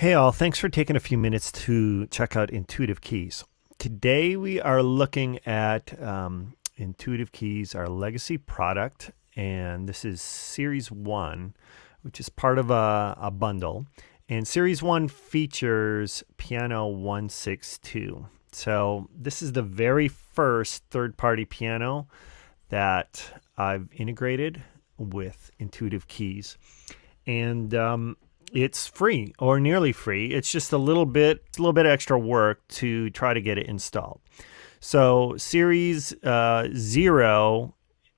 Hey all, thanks for taking a few minutes to check out Intuitive Keys. Today we are looking at Intuitive Keys, our legacy product, and this is Series 1, which is part of a bundle. And Series 1 features Piano 162. So this is the very first third-party piano that I've integrated with Intuitive Keys. And it's free or nearly free. It's just a little bit extra work to try to get it installed. So Series 0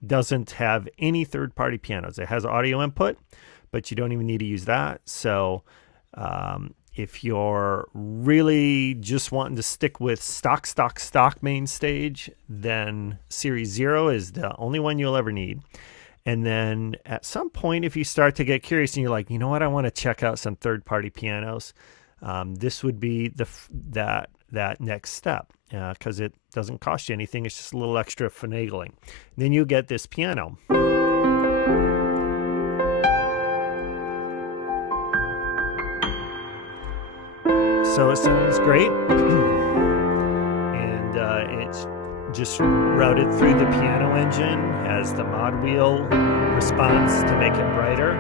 doesn't have any third-party pianos. It has audio input, but you don't even need to use that. So if you're really just wanting to stick with stock MainStage, then Series 0 is the only one you'll ever need. And then at some point, if you start to get curious and you're like, you know what, I want to check out some third-party pianos, this would be that next step because it doesn't cost you anything. It's just a little extra finagling. Then you get this piano. So it sounds great, and it's just routed through the piano engine, has the mod wheel response to make it brighter.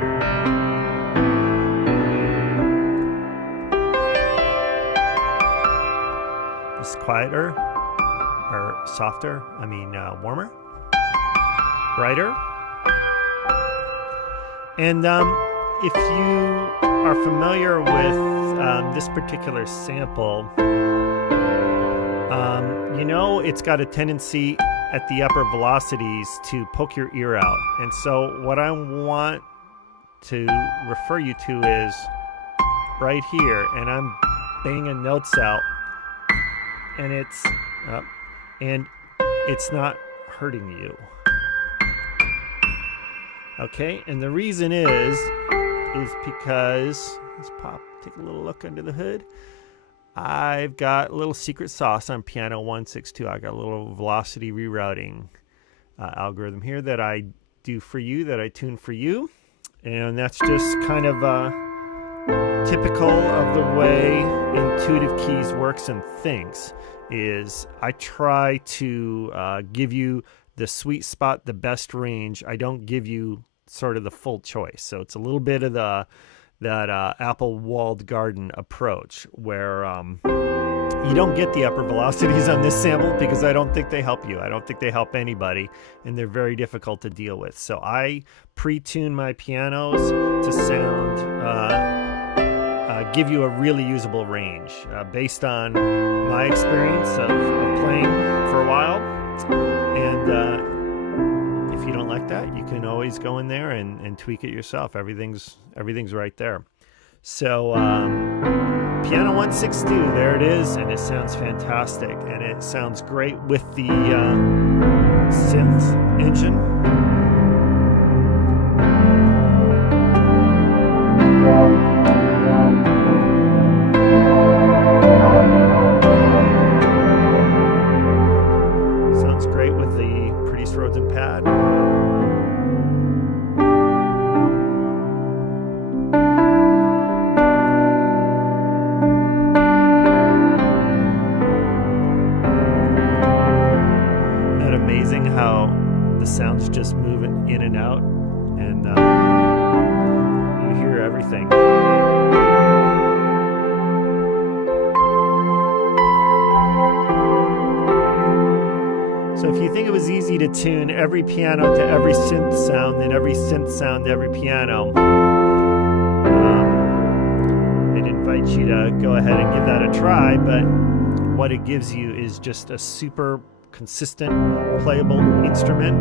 It's quieter, or softer, warmer, brighter. And if you are familiar with this particular sample, you know it's got a tendency at the upper velocities to poke your ear out. And so what I want to refer you to is right here, and I'm banging notes out, and it's not hurting you. Okay, and the reason is because, let's take a little look under the hood. I've got a little secret sauce on Piano 162. I got a little velocity rerouting algorithm here that I do for you, that I tune for you. And that's just kind of typical of the way Intuitive Keys works and thinks. Is I try to give you the sweet spot, the best range. I don't give you sort of the full choice. So it's a little bit of that apple walled garden approach where you don't get the upper velocities on this sample because I don't think they help you. I don't think they help anybody, and they're very difficult to deal with. So I pre-tune my pianos to sound, give you a really usable range based on my experience of playing for a while. And if you don't like that, you can always go in there and tweak it yourself. Everything's right there. So Piano 162, there it is, and it sounds fantastic, and it sounds great with the synth engine. Sounds great with the pretty Rhodes pad. Amazing how the sound's just moving in and out, and you hear everything. So if you think it was easy to tune every piano to every synth sound and every synth sound to every piano, I'd invite you to go ahead and give that a try. But what it gives you is just a super consistent, playable instrument.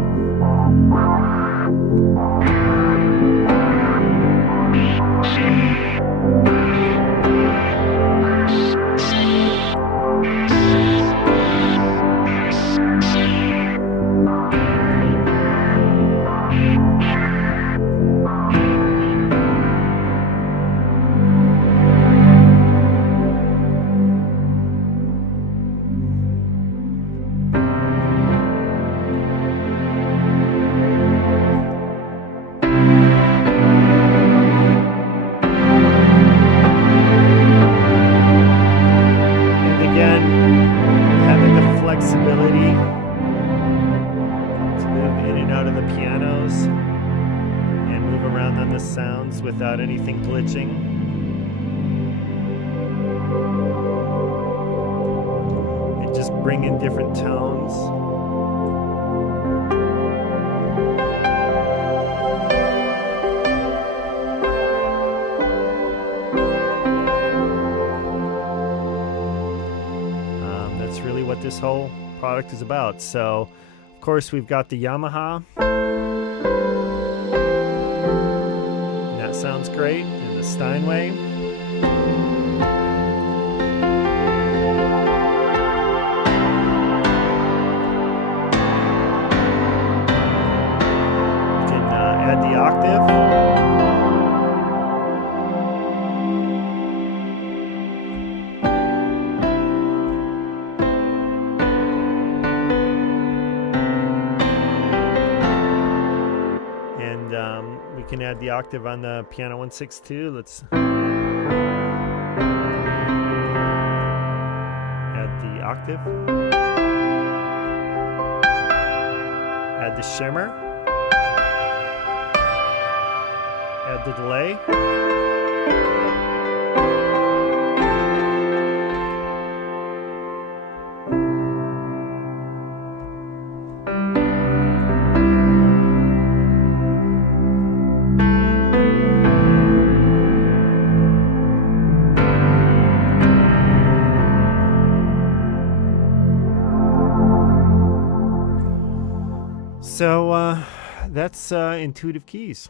best sounds without anything glitching. And just bring in different tones. That's really what this whole product is about. So, of course, we've got the Yamaha. And that sounds great. And the Steinway. You can add the octave. We can add the octave on the piano 162. Let's add the octave. Add the shimmer. Add the delay. So that's Intuitive Keys.